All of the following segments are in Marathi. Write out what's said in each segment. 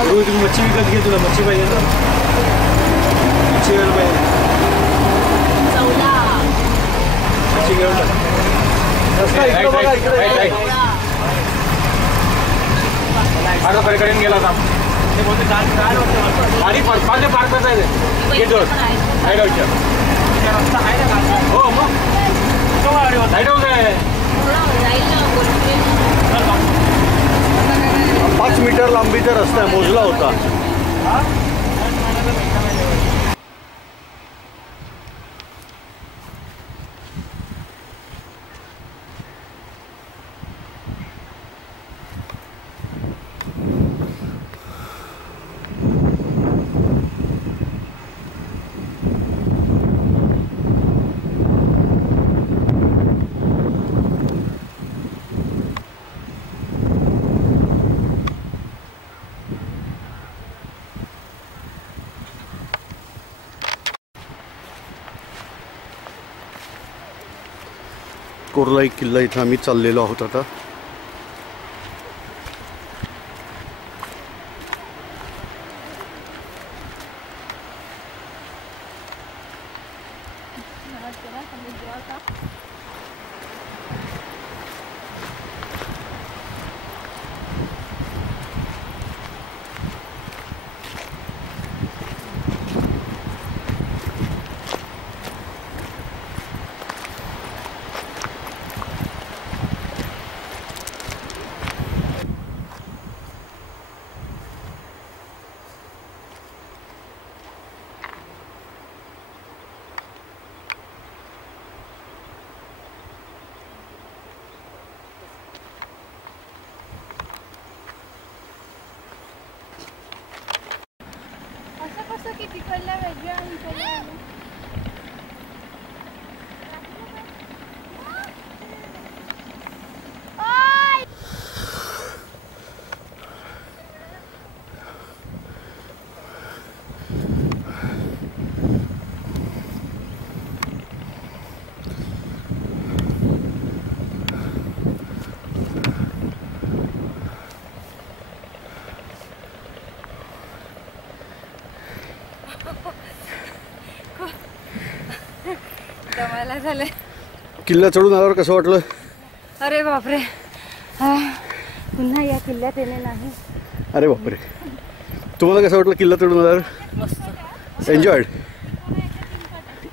तुम्ही मच्छी विकत घे, तुला मच्छी पाहिजे ना? मच्छी घ्यायला पाहिजे. मच्छी घेऊन पलीकडे गेला होता. ते बोलते गाडी पार्क जायचं गेटवर साईडवरच्या रस्ता आहे ना. हो मग साईडवर आहे. 5 मीटर लांबीचा रस्ता मोजला होता. कोरलाई किल्ला इथं आम्ही चाललेलो आहोत आता. किल्ला चढून आल्यावर कसं वाटलं? अरे बापरे, पुन्हा या किल्ल्यात येणे नाही. अरे बापरे, तुम्हाला कसं वाटलं किल्ला चढून आल्यावर? मस्त, एन्जॉयड.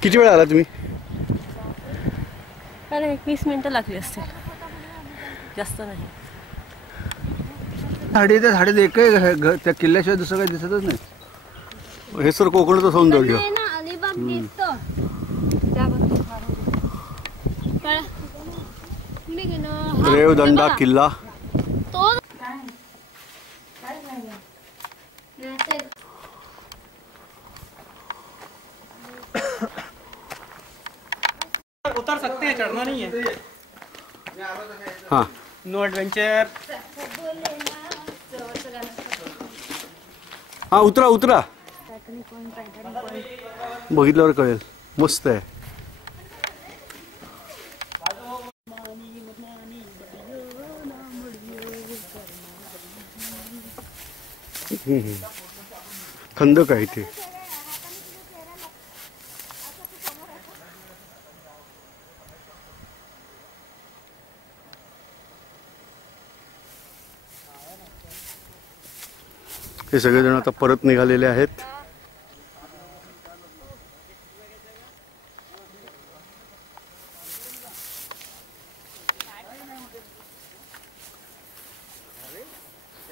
किती वेळ आला तुम्ही? अरे 20 मिनिटं लागली असतील, जास्त नाही. झाडे एकही त्या किल्ल्याशिवाय दुसरं काही दिसतच नाही. हे सर कोकणाचं सौंदर्य. रेवदंडा किल्ला. उतर सकते हैं, चढ़ना नहीं है. हाँ, नो एडवेंचर. हाँ उतरा उतरा, बघितल्यावर कळेल. मस्त आहे. खंदक आहे इथे. हे सगळेजण आता परत निघालेले आहेत.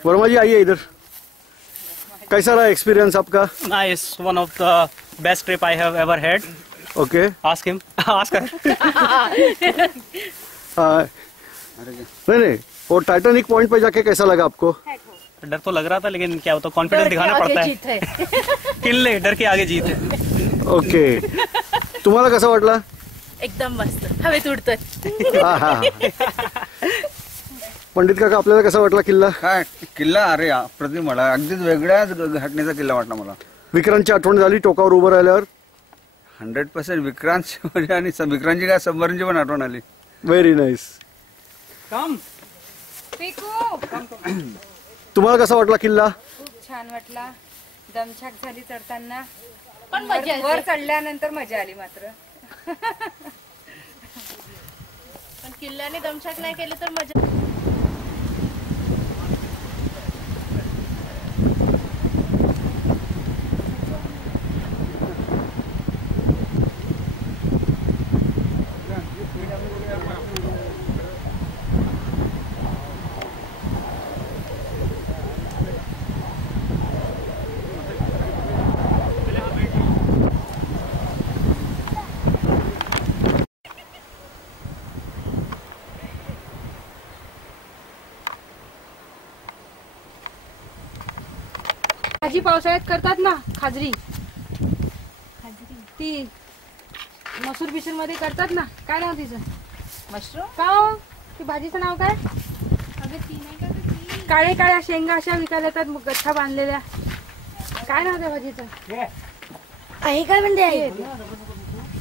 वर्मा जी आइए इधर. कैसा रहा एक्सपीरियंस आपका? Nice, one of the best trip I have ever had. Okay. Ask him. Ask her. नहीं, वो टाइटैनिक पॉइंट पे जाके कैसा लगा आपको? डर तो लग रहा था, लेकिन क्या होता, कॉन्फिडेंस दिखाना पड़ता है. किल्ले डर के आगे जीत है. ओके. तुम्हाला कसं वाटलं? एकदम मस्त, हवेत उडतोय. पंडित काका, आपल्याला कसा वाटला किल्ला? काय किल्ला, अरे अप्रतिम मला. अगदीच वेगळ्याच घटनेचा किल्ला वाटला मला. विक्रांतची आठवण झाली टोकावर उभं राहिल्यावर? 100% विक्रांत आणि विक्रांतची काय सबमरीनची पण आठवण आली. Very nice. कम. तुम्हाला कसा वाटला किल्ला? छान वाटला. दमछाक झाली चढताना, पण मजा येते. वर चढल्यानंतर मजा आली मात्र. पण किल्ल्याने दमछाक नाही केली तर मजा. भाजी पावसाळ्यात करतात ना, खाजरी. ती मसूर बिसूर मध्ये करतात ना, काय नाव तिचं? मशरूम. का हो? ती भाजीचं नाव काय? काळे काळ्या शेंगा अशा विकायला येतात, मग गठ्ठा बांधलेल्या. काय नाव त्या भाजीचं? आहे काय म्हणते आहे?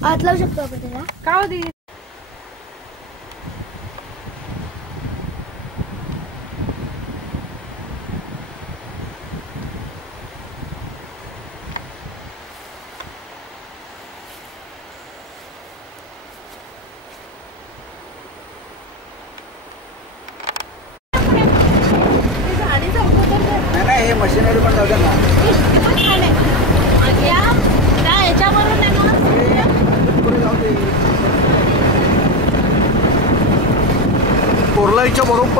हात लावू शकतो आपण त्याला? का हो ती? नाही हे मशिनरी पण जाऊ ना. याच्यावरून पुढे जाऊ दे. कोरलाईच्या बरोबर